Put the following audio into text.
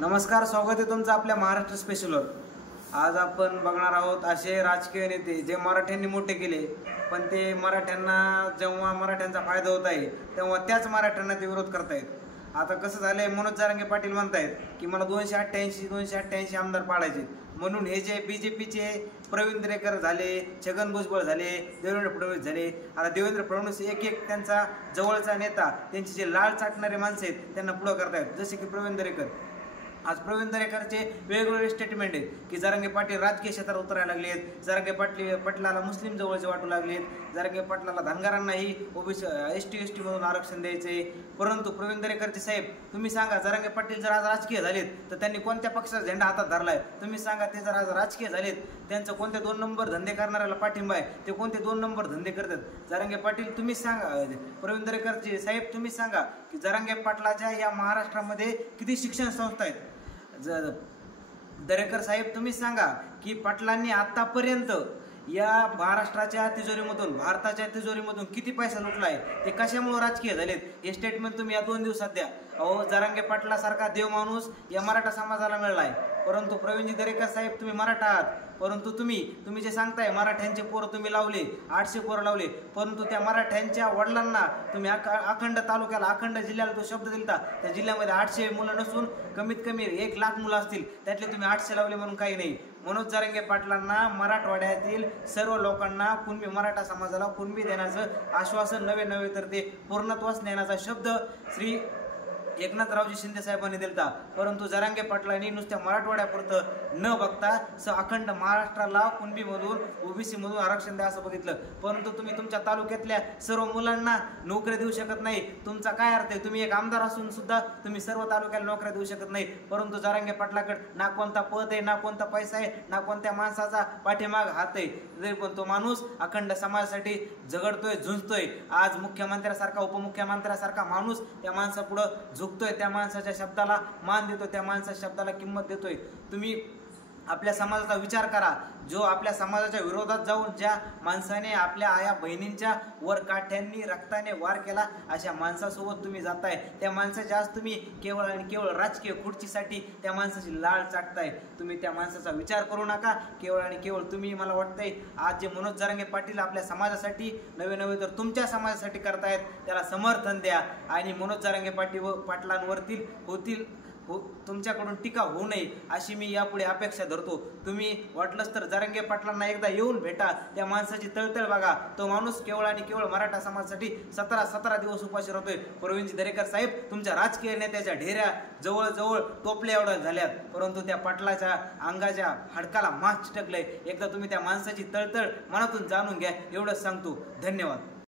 नमस्कार, स्वागत आहे तुमचं आपल्या महाराष्ट्र स्पेशलवर। आज आपण बघणार आहोत असे राजकीय नेते जे मराठ्यांनी मोठे केले, पण ते मराठ्यांना जेव्हा मराठ्यांचा फायदा होत आहे तेव्हा त्याच मराठ्यांना ते विरोध करतायत। आता कसं झालंय, मनोज जरांगे पाटील म्हणतायत की मला 288 आमदार पाडायचे, म्हणून हे जे बीजेपीचे प्रवीण दरेकर झाले, छगन भुजबळ झाले, देवेंद्र फडणवीस झाले। आता देवेंद्र फडणवीस एक एक त्यांचा जवळचा नेता, त्यांचे जे लाळ चाटणारे माणसं आहेत त्यांना पुढं करतायत। जसे की प्रवीण दरेकर, आज प्रवीण दरेकरचे वेगवेगळे स्टेटमेंट आहेत की जरांगे पाटील राजकीय क्षेत्रात उतरायला लागलेत, जरांगे पाटलाला मुस्लिम जवळचे वाटू लागलेत, जरांगे पाटलाला धनगरांनाही ओबीसी एसटी मधून आरक्षण द्यायचे। परंतु प्रवीण दरेकरचे साहेब, तुम्ही सांगा, जरांगे पाटील जर आज राजकीय झालेत तर त्यांनी कोणत्या पक्षाचा झेंडा हातात धरलाय? तुम्ही सांगा, ते जर आज राजकीय झालेत, त्यांचं कोणत्या 2 नंबर धंदे करणाऱ्याला पाठिंबा आहे? ते कोणते 2 नंबर धंदे करतात? जरांगे पाटील तुम्ही सांगा, प्रवीण दरेकरचे साहेब तुम्ही सांगा की जरांगे पाटलाच्या या महाराष्ट्रामध्ये किती शिक्षण संस्था आहेत? दरेकर साहेब तुम्ही सांगा की पाटलांनी आतापर्यंत या महाराष्ट्राच्या तिजोरीमधून, भारताच्या तिजोरीमधून किती पैसा लुटलाय? ते कशामुळे राजकीय झालेत? हे स्टेटमेंट तुम्ही या 2 दिवसात द्या। अहो, जरांगे पाटलासारखा देव माणूस या मराठा समाजाला मिळालाय, परंतु प्रवीणजी दरेकर साहेब तुम्ही मराठा आहात, परंतु तुम्ही जे सांगताय मराठ्यांचे पोरं तुम्ही लावले, 800 पोरं लावले, परंतु त्या मराठ्यांच्या वडिलांना तुम्ही अखंड तालुक्याला, अखंड जिल्ह्याला तो शब्द दिलता, त्या जिल्ह्यामध्ये 800 मुलं नसून कमीत कमी 1 लाख मुलं असतील, त्यातले तुम्ही 800 लावले म्हणून काही नाही। मनोज जरांगे पाटलांना मराठवाड्यातील सर्व लोकांना, कुणबी मराठा समाजाला कुणबी देण्याचं आश्वासन नव्हे तर ते पूर्णत्वास नेण्याचा शब्द श्री एकनाथरावजी शिंदे साहेबांनी दिलता, परंतु जरांगे पाटलांनी नुसत्या मराठवाड्यापुरतं न बघता अखंड महाराष्ट्राला कुणबीमधून ओबीसीमधून आरक्षण द्या असं बघितलं। परंतु तुम्ही तुमच्या तालुक्यातल्या सर्व मुलांना नोकऱ्या देऊ शकत नाही। तुमचा काय अर्थ आहे? तुम्ही एक आमदार असून सुद्धा तुम्ही सर्व तालुक्याला नोकऱ्या देऊ शकत नाही, परंतु जरांगे पाटलाकडे ना कोणता पद आहे, ना कोणता पैसा आहे, ना कोणत्या माणसाचा पाठीमाग हात आहे, तरी पण तो माणूस अखंड समाजासाठी झगडतोय, झुंजतोय। आज मुख्यमंत्र्यासारखा, उपमुख्यमंत्र्यासारखा माणूस त्या माणसापुढं झुकतोय, त्या माणसाच्या शब्दाला मान देतोय, त्या माणसाच्या शब्दाला किंमत देतोय। तुम्ही आपल्या समाजाचा विचार करा। जो आपल्या समाजाच्या विरोधात जाऊन ज्या माणसाने आपल्या आया बहिणींच्या वर काठ्यांनी रक्ताने वार केला, अशा माणसासोबत तुम्ही जाताय। त्या माणसाच्या आज तुम्ही केवळ आणि केवळ राजकीय खुर्चीसाठी त्या माणसाची लाळ चाटताय। तुम्ही त्या माणसाचा विचार करू नका। केवळ आणि केवळ तुम्ही, मला वाटतंय आज जे मनोज जरांगे पाटील आपल्या समाजासाठी नवे तर तुमच्या समाजासाठी करतायत, त्याला समर्थन द्या आणि मनोज जरांगे पाटलांवरती तुमच्याकडून टीका होऊ नये अशी मी यापुढे अपेक्षा धरतो। तुम्ही वाटलंच तर जरांगे पाटलांना एकदा येऊन भेटा, त्या माणसाची तळतळ बघा। तो माणूस केवळ आणि केवळ मराठा समाजासाठी 17 दिवस उपाशी राहतोय। प्रवीणजी दरेकर साहेब, तुमच्या राजकीय नेत्याच्या ढेऱ्या जवळ टोपल्या एवढ्या झाल्यात, परंतु त्या पाटलाच्या अंगाच्या हाडकाला मांस चिटकलंय। एकदा तुम्ही त्या माणसाची तळतळ मनातून जाणून घ्या, एवढंच सांगतो। धन्यवाद।